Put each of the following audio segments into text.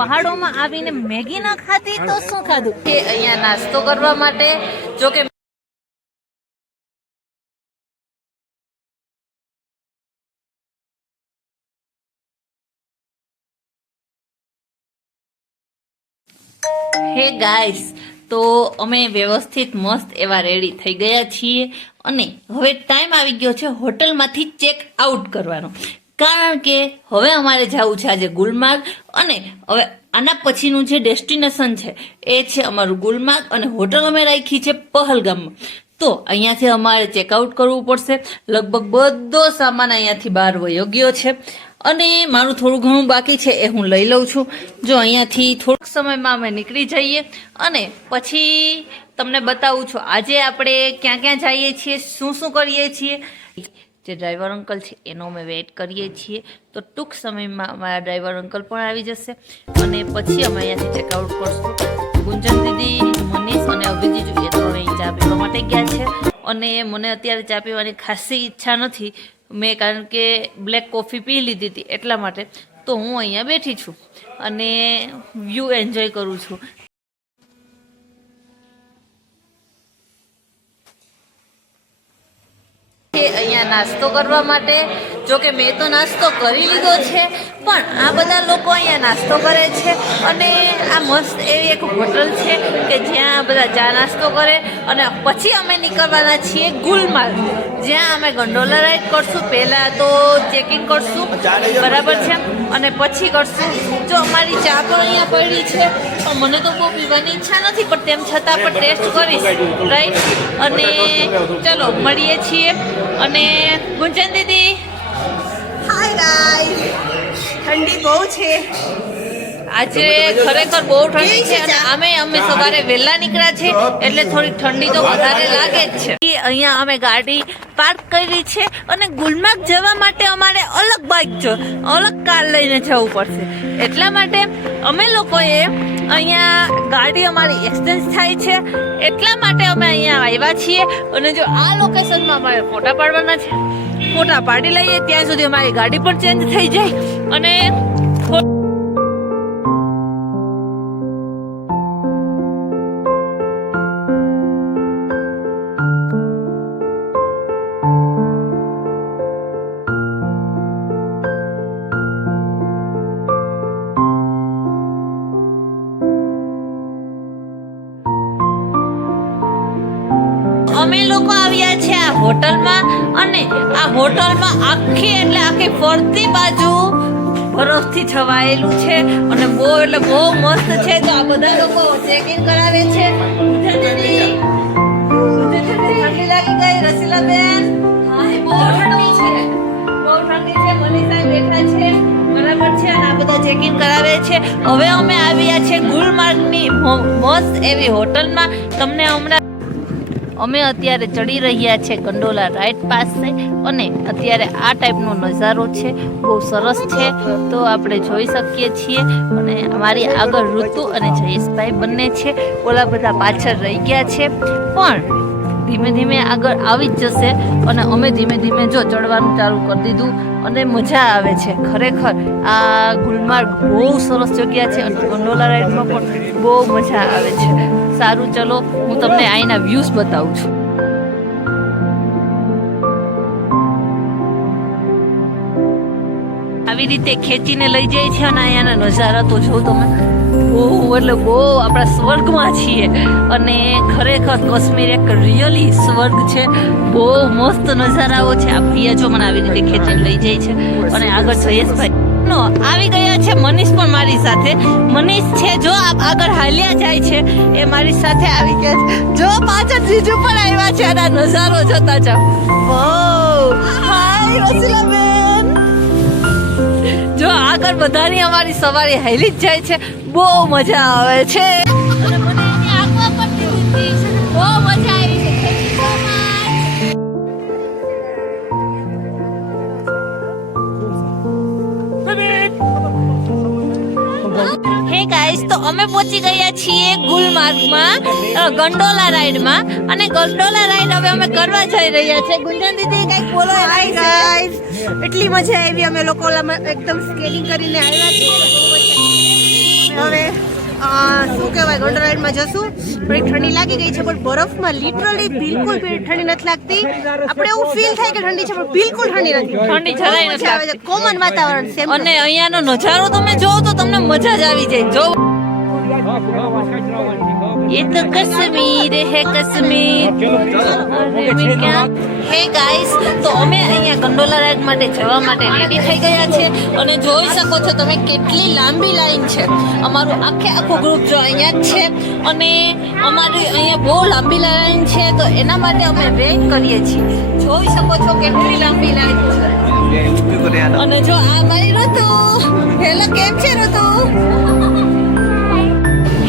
પહાડોમાં આવીને મેગી ના ખાધી તો શું ખાધું? અહીંયા નાસ્તો કરવા માટે જો કે હે ગાઈસ, તો અમે વ્યવસ્થિત મસ્ત એવા રેડી થઈ ગયા છીએ અને હવે ટાઈમ આવી ગયો છે હોટલમાંથી ચેક આઉટ કરવાનો, કારણ કે હવે અમારે જવું છે આજે ગુલમાર્ગ અને હવે આના પછીનું જે ડેસ્ટિનેશન છે એ છે અમારું ગુલમાર્ગ અને હોટલ અમે રાખી છે પહલગામમાં. તો અહીંયાથી અમારે ચેકઆઉટ કરવું પડશે. લગભગ બધો સામાન અહીંયાથી બહાર વયો ગયો છે અને મારું થોડું ઘણું બાકી છે એ હું લઈ લઉં છું. જો અહીંયાથી થોડોક સમયમાં અમે નીકળી જઈએ અને પછી તમને બતાવું છું આજે આપણે ક્યાં ક્યાં જઈએ છીએ, શું શું કરીએ છીએ. જે ડ્રાઈવર અંકલ છે એનો અમે વેઇટ કરીએ છીએ, તો ટૂંક સમયમાં અમારા ડ્રાઈવર અંકલ પણ આવી જશે અને પછી અમે અહીંયાથી ચેકઆઉટ કરશું. ગુંજન દીદી, મનીષ અને અભિજીત એ તો હવે ચા પીવા માટે ગયા છે અને મને અત્યારે ચા પીવાની ખાસી ઈચ્છા નથી મેં, કારણ કે બ્લેક કોફી પી લીધી હતી એટલા માટે. તો હું અહીંયા બેઠી છું અને વ્યૂ એન્જોય કરું છું. અહીંયા નાસ્તો કરવા માટે જો કે મેં તો નાસ્તો કરી લીધો છે, પણ આ બધા લોકો અહીંયા નાસ્તો કરે છે અને આ મસ્ત એવી એક હોટલ છે કે જ્યાં બધા ચા નાસ્તો કરે અને પછી અમે નીકળવાના છીએ ગુલમાર્ગ, જ્યાં અમે ગંડોલા રાઈડ કરશું. પહેલાં તો ચેકિંગ કરશું, બરાબર છે, અને પછી કરશું. જો અમારી ચા પણ અહીંયા પડી છે, પણ મને તો બહુ પીવાની ઈચ્છા નથી, પણ તેમ છતાં પણ ટેસ્ટ કરીશ, રાઈટ. અને ચલો મળીએ છીએ. અને ગુંજન દીદી, હાય ગાઈસ, ઠંડી બહુ છે આજે, ખરેખર બહુ ઠંડી છે અને અમે સવારે વહેલા નીકળ્યા છે એટલે થોડી ઠંડી તો વધારે લાગે જ છે. અહીંયા અમે ગાડી પાર્ક કરી છે અને ગુલમાર્ગ જવા માટે અમારે અલગ બાઇક અલગ કાર લઈને જવું પડશે, એટલા માટે અમે લોકોએ અહીંયા ગાડી અમારી એક્સચેન્જ થાય છે, એટલા માટે અમે અહીંયા આવ્યા છીએ. અને જો આ લોકેશનમાં અમારે ફોટા પાડવાના છે, ફોટા પાડી લઈએ ત્યાં સુધી અમારી ગાડી પણ ચેન્જ થઈ જાય અને અમે લોકો આવ્યા છે આ હોટલમાં અને આ હોટલમાં આખી ફરતી બાજુ બરફથી છવાયેલું છે અને બહુ એટલે બહુ મસ્ત છે. તો આ બધા લોકો ચેકિંગ કરાવે છે. ઠંડી લાગી ગઈ રસીલાબેન? બહુ ઠંડી છે, બહુ ઠંડી છે. મનીષા બેઠા છે, બરાબર છે, અને આ બધા ચેકિંગ કરાવે છે. હવે અમે આવ્યા છે ગુલમાર્ગની મસ્ત એવી હોટલમાં. તમને હમણાં અમે અત્યારે ચડી રહ્યા છે ગંડોલા રાઈડ પાસે અને અત્યારે આ ટાઈપનો નજારો છે, બહુ સરસ છે. તો આપણે જોઈ શકીએ છીએ અને અમારી આગળ ઋતુ અને જયેશભાઈ બંને છે, ઓલા બધા પાછળ રહી ગયા છે, પણ ધીમે ધીમે આગળ આવી જ જશે. અને અમે ધીમે ધીમે જો ચડવાનું ચાલુ કરી દીધું અને મજા આવે છે. ખરેખર આ ગુલમાર્ગ બહુ સરસ જગ્યા છે અને ગંડોલા રાઈડમાં પણ બહુ મજા આવે છે. સારું, ચલો હું તમને અહીંના વ્યૂઝ બતાવું છું. આવી રીતે ખેંચીને લઈ જાય છે અને અહીંયાના નજારા તો જો તમે, બહુ એટલે બહુ આપણા સ્વર્ગમાં છીએ. અને ખરેખર કાશ્મીર એક રિયલી સ્વર્ગ છે, બહુ મસ્ત નજારાઓ છે. આ ભૈયા જો મને આવી રીતે ખેંચીને લઈ જાય છે અને આગળ જયેશભાઈ આવી ગયા છે. મનીષ પણ મારી સાથે, મનીષ છે જો આગળ હાલ્યા જાય છે એ મારી સાથે આવી ગયા છે. જો પાછળ જીજુ પણ આવ્યા છે અને નજારો જોતા જાઓ. હાય રસીલાબેન, જો આગળ બધાની અમારી સવારી હાલી જ જાય છે, બહુ મજા આવે છે. અને મને એની આગવા પણ દીધી છે, બહુ મજા આવી છે. હે ગાઈસ, તો અમે પહોંચી ગયા છીએ ગુલમાર્ગમાં ગંડોલા રાઈડમાં અને ગંડોલા રાઈડ હવે અમે કરવા જઈ રહ્યા છે. ગુંજન દીદી કઈક બોલો. હાય ગાઈસ, એટલી મજા આવી. અમે લોકો એકદમ સ્કેલિંગ કરીને આવ્યા છીએ, બહુ મજા આવી. હવે શું કહેવાય ગોલ્ડન રાઇડમાં જશું. થોડી ઠંડી લાગી ગઈ છે પણ બરફમાં લિટરલી બિલકુલ ઠંડી નથી લાગતી. આપણે એવું ફીલ થાય કે ઠંડી છે પણ બિલકુલ ઠંડી નથી. ઠંડી જરાય નથી આવે છે. કોમન વાતાવરણ સેમ. અને અહીંયાનો નજારો તમે જોવો તો તમને મજા જ આવી જાય. જો ये तो कश्मीर है कश्मीर. હે ગાઈસ, તો અમે અહીંયા ગંડોલા રાઈડ માટે જવા માટે રેડી થઈ ગયા છે અને જોઈ શકો છો તમે કેટલી લાંબી લાઈન છે. અમારું આખું ગ્રુપ જો અહીંયા જ છે અને અમારી અહીંયા બહુ લાંબી લાઈન છે તો એના માટે અમે વેઇટ કરીએ છીએ. જોઈ શકો છો કેટલી લાંબી લાઈન છે. અને જો આ મારી ઋતુ. હેલો, કેમ છે ઋતુ?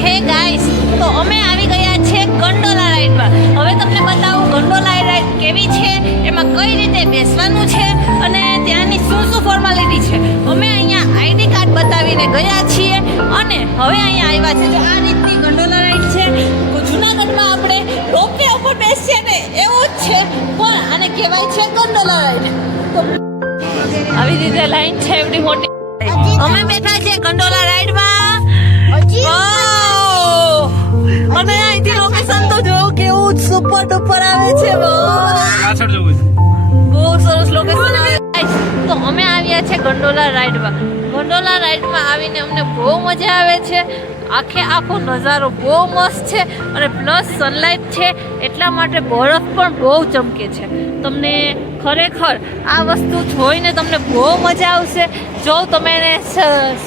હે ગાઈસ, તો અમે આવી ગયા છે ગંડોલા રાઈડમાં. હવે તમને બતાવું ગંડોલા રાઈડ કેવી છે, એમાં કઈ રીતે બેસવાનું છે અને ત્યાંની શું શું ફોર્માલિટી છે. અમે અહીંયા આઈડી કાર્ડ બતાવીને ગયા છીએ અને હવે અહીંયા આવ્યા છે. જો આ રીતની ગંડોલા રાઈડ છે. તો જૂનાગઢમાં આપણે રોપવે ઉપર બેસીએ ને એવું જ છે પણ આને કહેવાય છે ગંડોલા રાઈડ. તો આવી રીતે લાઈન છે એવડી મોટી. અમે બેઠા છે ગંડોલા રાઈડમાં. અને અહીંથી લોકેશન તો જો કેવું સુપર ડુપર આવે છે. બહુ સરસ લોકેશન આવે. તો અમે આવ્યા છે ગંડોલા રાઈડમાં. ગંડોલા રાઈડમાં આવીને અમને બહુ મજા આવે છે. આખો નજારો બહુ મસ્ત છે અને પ્લસ સનલાઇટ છે એટલા માટે બરફ પણ બહુ ચમકે છે. તમને ખરેખર આ વસ્તુ જોઈને તમને બહુ મજા આવશે. જો તમે એને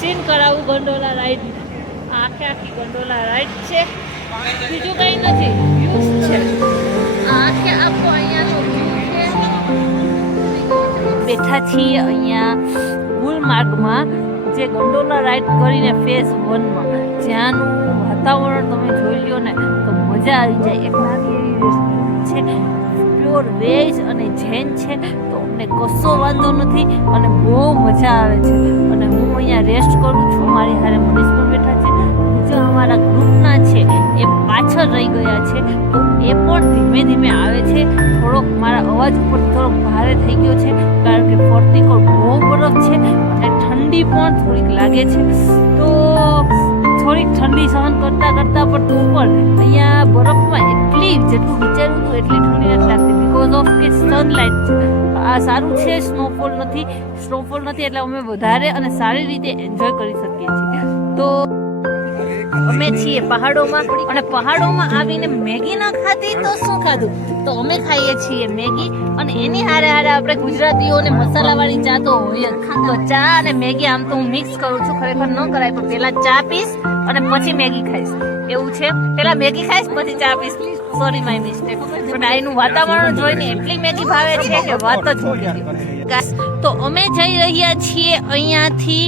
સીન કરાવું ગંડોલા રાઈડ. આખી ગંડોલા રાઈડ છે, બીજું કઈ નથી. વ્યૂઝ છે આખો અહીંયાનો વ્યૂ છે. બેઠા છીએ અહીંયા ગુલમાર્ગમાં જે ગંડોલા રાઈડ કરીને ફેઝ 1 માં. જ્યાંનું વાતાવરણ તમે જોઈ લ્યો ને તો મજા આવી જાય. એક નાની એવી રેસ્ટોરન્ટ છે, પ્યોર વેજ અને જૈન છે તો અમને કશો વાંધો નથી અને બહુ મજા આવે છે. અને હું અહીંયા રેસ્ટ કરું છું. મારી હારે મનીષ પણ બેઠા છે. જે અમારા ગ્રુપના છે એ પાછળ રહી ગયા છે તો એ પણ ધીમે ધીમે આવે છે. થોડોક મારા અવાજ ઉપર થોડોક ભારે થઈ ગયો છે કારણ કે ફરતી કોર બહુ બરફ છે અને ઠંડી પણ થોડીક લાગે છે. તો થોડીક ઠંડી સહન કરતાં પણ તું પણ અહીંયા બરફમાં એટલી જેટલું વિચાર્યું હતું એટલી ઠંડી નથી લાગતી બિકોઝ ઓફ કે સનલાઇટ છે. આ સારું છે, સ્નોફોલ નથી એટલે અમે વધારે અને સારી રીતે એન્જોય કરી શકીએ છીએ. તો અમે છીએ પહાડોમાં અને પહાડોમાં આવીને મેગી ના ખાધી તો શું ખાધું? તો અમે ખાઈએ છીએ મેગી અને એની હારે આપણે ગુજરાતીઓને મસાલાવાળી ચા તો હોય જ. તો ચા અને મેગી આમ તો હું મિક્સ કરું છું. ખરેખર ન કરાય પણ પહેલા ચા પીશ અને પછી મેગી ખાઈશ એવું છે. પહેલા મેગી ખાઈશ પછી ચા પીશ. Sorry my mistake. પણ અહીંનું વાતાવરણ જોઈને એટલી મેગી ભાવે છે કે વાત જ મૂકી દો. તો અમે જઈ રહ્યા છીએ અહીંયાથી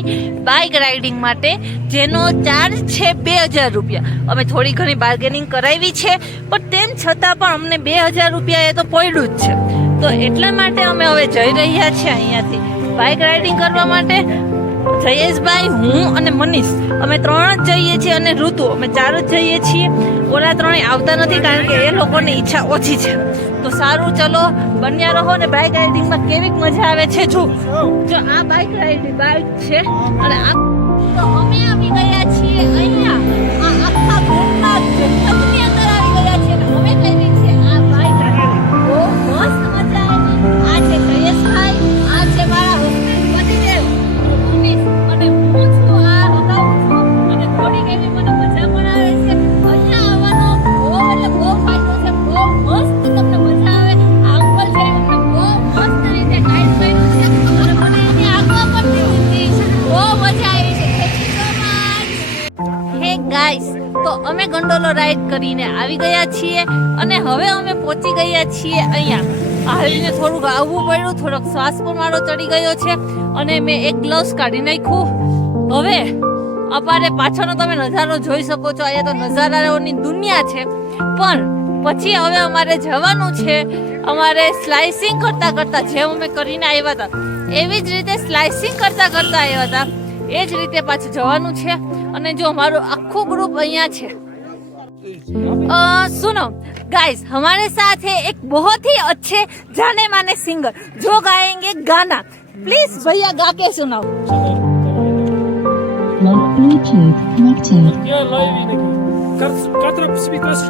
બાઇક રાઇડિંગ માટે જેનો ચાર્જ છે 2000 રૂપિયા. અમે થોડી ઘણી બાર્ગેનિંગ કરાવી છે પણ તેમ છતાં પણ અમને 2000 રૂપિયા એ તો પડ્યું જ છે. તો એટલા માટે અમે હવે જઈ રહ્યા છીએ અહીંયાથી બાઇક રાઇડિંગ કરવા માટે. જયેશભાઈ, હું અને મનીષ અમે 3 જ જઈએ છીએ અને ઋતુ અમે 4 જ જઈએ છીએ. ઓલા 3 આવતા નથી કારણ કે એ લોકોની ઈચ્છા ઓછી છે. તો સારું, ચલો બન્યા રહો ને બાઇક રાઇડિંગમાં કેવી મજા આવે છે. જો આ બાઇક છે અને તો અમે આવી ગયા છીએ અહીંયા આ આખા ગ્રુપના જંગલની અંદર આવી ગયા છીએ અને અમે કરી છે આ બાઇક રાઇડિંગ. બહુ મસ્ત મજા આવી. આ છે જયેશભાઈ, આ છે મારા હસબન્ડ પતિદેવ મનીષ અને હું છું આ હગાવું છું અને થોડીક એવી મને મજા પણ આવે છે. અહીંયા આવવાનો બહુ ફાયદો છે. બહુ મસ્ત તમને મજા આવે. આ અંકલ છે એમને બહુ મસ્ત રીતે ગાઈડ કર્યું છે અને મને એની આગળ પણ દીધી છે. બહુ મજા આવી છે. હે ગાઈસ, તો અમે ગંડોલો રાઈડ કરીને આવી ગયા છીએ અને હવે અમે પહોંચી ગયા છીએ અહીંયા. હાલીને થોડુંક આવવું પડ્યું, થોડોક શ્વાસ પણ મારો ચડી ગયો છે અને મેં એક ગ્લવ્સ કાઢી નાખ્યું. હવે અમારે પાછળનો તમે નજારો જોઈ શકો છો. અહીંયા તો નજારાઓની દુનિયા છે પણ પછી હવે અમારે જવાનું છે. અમારે સ્લાઇસિંગ કરતા જેમ અમે કરીને આવ્યા હતા એવી જ રીતે સ્લાઇસિંગ કરતા આવ્યા હતા એ જ રીતે પાછું જવાનું છે. અને જો हमारो आखो ग्रुप અહીંયા છે. सुनो गाइस, हमारे साथ है एक बहुत ही अच्छे जाने माने सिंगर जो गाएंगे गाना. प्लीज भैया गा के सुनाओ. Bluetooth connected. Ja, live in aqui. Quatro possibilidades.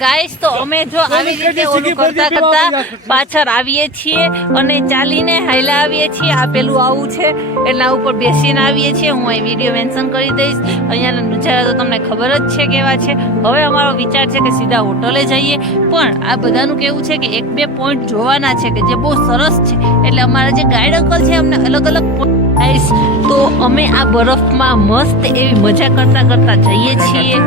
Guys તો અમે જો આવી રીતે ઓલું કરતા કરતા પાછળ આવીએ છીએ અને ચાલીને હાઈલા આવીએ છીએ. આ પેલું આવું છે એટલે ઉપર બેસીને આવીએ છીએ. હું અહીં વિડીયો મેન્શન કરી દઈશ. અહીંયાના નજારા તો તમને ખબર જ છે કેવા છે. હવે અમારો વિચાર છે કે સીધા હોટલે જઈએ, પણ આ બધાનું કેવું છે કે એક બે પોઈન્ટ જોવાના છે કે જે બહુ સરસ છે. એટલે અમારા જે ગાઈડ અંકલ છે અમને અલગ અલગ ગાઈસ તો અમે આ બરફમાં મસ્ત એવી મજા કરતા કરતા જઈએ છીએ.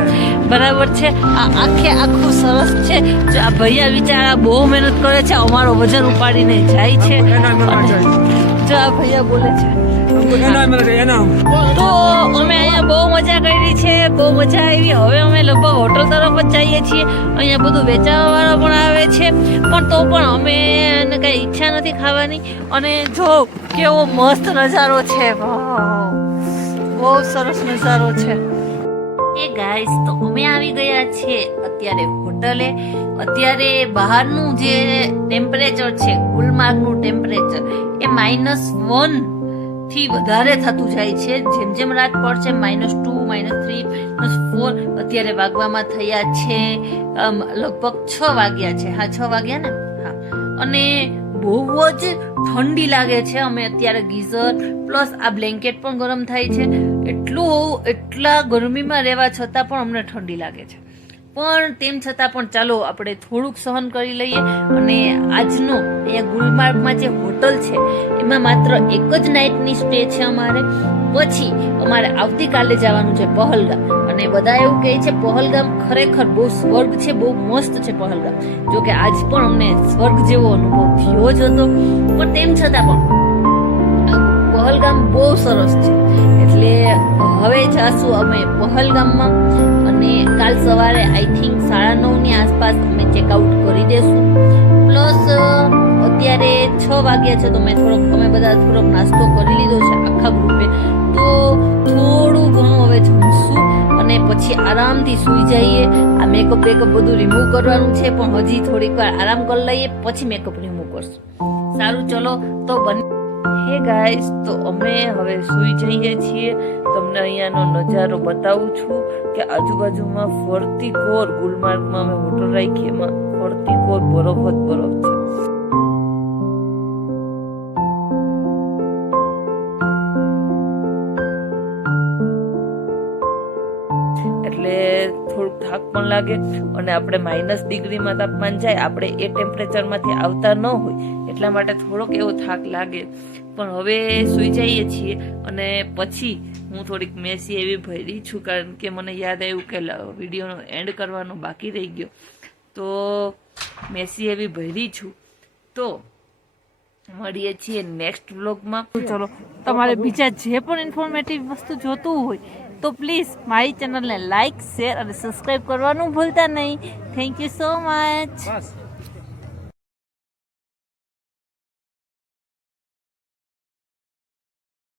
બરાબર છે. આ આખું સરસ છે. જો આ ભૈયા બિચારા બહુ મહેનત કરે છે, અમારો વજન ઉપાડીને જાય છે. અને જો આ ભૈયા બોલે છે તો અમે અહીંયા બહુ મજા કરી છે, બહુ મજા આવી. હવે અમે લગભગ હોટલ તરફ જ જઈએ છીએ. અહીંયા બધું વેચાવા વાળા પણ આવે છે, પણ તો પણ અમે કઈ ઈચ્છા નથી ખાવાની. અને જો કેવો મસ્ત નજારો છે, બહુ સરસ નજારો છે. એ ગાઈસ તો અમે આવી ગયા છીએ અત્યારે હોટલે. અત્યારે બહારનું જે ટેમ્પરેચર છે, ગુલમાર્ગનું ટેમ્પરેચર એ -1 થી વધારે થતું જાય છે. જેમ જેમ રાત પડશે -2, -3, -4 અત્યારે વાગવામાં થયા છે. લગભગ 6 વાગ્યા છે. હા 6 વાગ્યા ને. હા. અને બહુ જ ઠંડી લાગે છે. અમે અત્યારે ગીઝર પ્લસ આ બ્લેન્કેટ પણ ગરમ થાય છે. એટલા ગરમીમાં રહેવા છતાં પણ અમને ઠંડી લાગે છે. પણ તેમ છતાં પણ ચાલો આપણે થોડુંક સહન કરી લઈએ. અને આજનો અહીંયા ગુલમાર્ગમાં જે હોટલ છે એમાં માત્ર એક જ નાઇટની સ્ટે છે અમારે. પછી અમારે આવતીકાલે જવાનું છે પહલગામ. અને બધા એવું કહે છે પહલગામ ખરેખર બહુ સ્વર્ગ છે, બહુ મસ્ત છે પહલગામ. જો કે આજ પણ અમને સ્વર્ગ જેવો અનુભવ થયો જ હતો, પણ તેમ છતાં પણ પહલગામ બહુ સરસ છે. એટલે હવે જાશું અમે પહલગામમાં. અને કાલ સવારે આઈ થિંક 9:30 ની આસપાસ અમે ચેકઆઉટ કરી દેશું. પ્લસ અત્યારે 6 વાગ્યા છે તો અમે બધા થોડોક નાસ્તો કરી લીધો છે આખા ગ્રુપે. તો થોડું ઘણું હવે જમશું અને પછી આરામથી સૂઈ જઈએ. આ મેકઅપ બધું રિમૂવ કરવાનું છે, પણ હજી થોડીક વાર આરામ કરી લઈએ પછી મેકઅપ રિમૂવ કરશું. સારું ચલો તો હે ગાઈસ તો અમે હવે સૂઈ જઈએ છીએ. તમને અહીંયાનો નજારો બતાવું છું કે આજુબાજુમાં ફરતી કોર ગુલમાર્ગમાં અમે હોટલ રાખી, એમાં ફરતી કોર બરફ જ બરફ છે. એટલે થોડુંક થાક પણ લાગે. અને આપણે -ડિગ્રીમાં તાપમાન જાય, આપણે એ ટેમ્પરેચરમાંથી આવતા ન હોય એટલા માટે થોડોક એવો થાક લાગે. પણ હવે સૂઈ જઈએ છીએ. અને પછી હું થોડીક મેસી એવી ભરી છું, કારણ કે મને યાદ આવ્યું કે વિડીયોનો એન્ડ કરવાનો બાકી રહી ગયો. તો મેસી એવી ભરી છું. તો મળીએ છીએ નેક્સ્ટ વ્લોગમાં. ચલો તમારે બીજા જે પણ ઇન્ફોર્મેટિવ વસ્તુ જોતું હોય તો પ્લીઝ મારી ચેનલને લાઇક, શેર અને સબસ્ક્રાઈબ કરવાનું ભૂલતા નહીં. Thank you so much.